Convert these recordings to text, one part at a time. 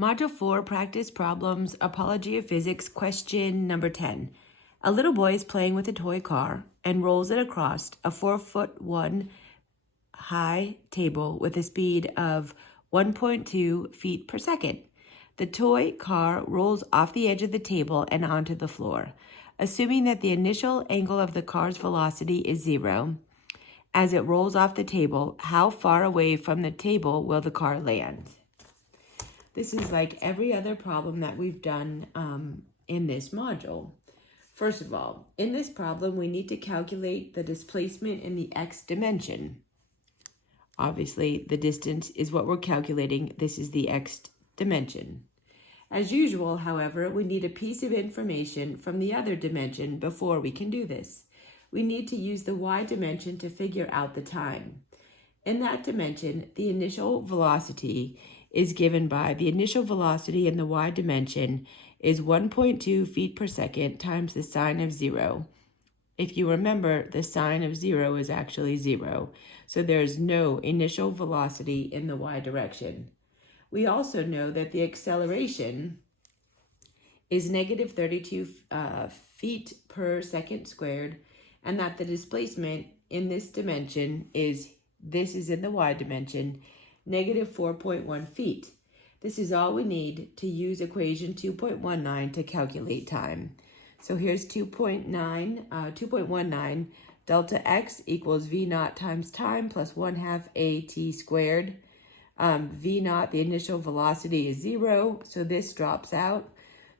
Module 4, Practice Problems, Apologia Physics, question number 10. A little boy is playing with a toy car and rolls it across a 4'1" high table with a speed of 1.2 feet per second. The toy car rolls off the edge of the table and onto the floor. Assuming that the initial angle of the car's velocity is 0, as it rolls off the table, how far away from the table will the car land? This is like every other problem that we've done in this module. First of all, in this problem, we need to calculate the displacement in the x dimension. Obviously, the distance is what we're calculating. This is the x dimension. As usual, however, we need a piece of information from the other dimension before we can do this. We need to use the y dimension to figure out the time. In that dimension, the initial velocity is given by the initial velocity in the y dimension is 1.2 feet per second times the sine of 0. If you remember, the sine of 0 is actually 0, so there is no initial velocity in the y direction. We also know that the acceleration is negative 32 feet per second squared, and that the displacement in this dimension this is in the y dimension, negative 4.1 feet. This is all we need to use equation 2.19 to calculate time. So here's 2.19, delta x equals v naught times time plus 1/2 at squared. V naught, the initial velocity, is 0, so this drops out.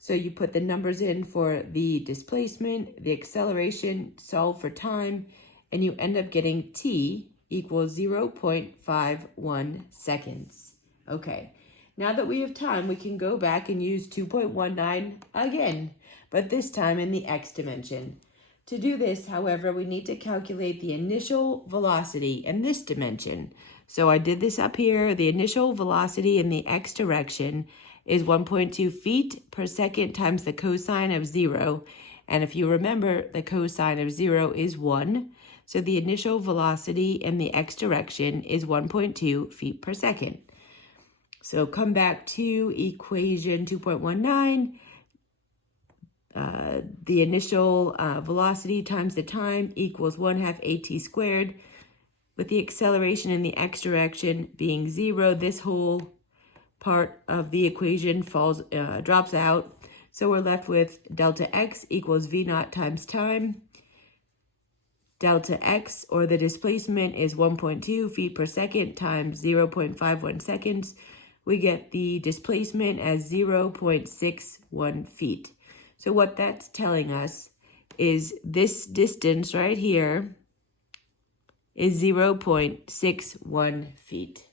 So you put the numbers in for the displacement, the acceleration, solve for time, and you end up getting t equals 0.51 seconds. Okay, now that we have time, we can go back and use 2.19 again, but this time in the x dimension. To do this, however, we need to calculate the initial velocity in this dimension. So I did this up here. The initial velocity in the x direction is 1.2 feet per second times the cosine of 0. And if you remember, the cosine of 0 is 1. So the initial velocity in the x direction is 1.2 feet per second. So come back to equation 2.19. The initial velocity times the time equals 1/2 at squared. With the acceleration in the x direction being 0, this whole part of the equation drops out. So we're left with delta x equals v naught times time. Delta x, or the displacement, is 1.2 feet per second times 0.51 seconds. We get the displacement as 0.61 feet. So what that's telling us is this distance right here is 0.61 feet.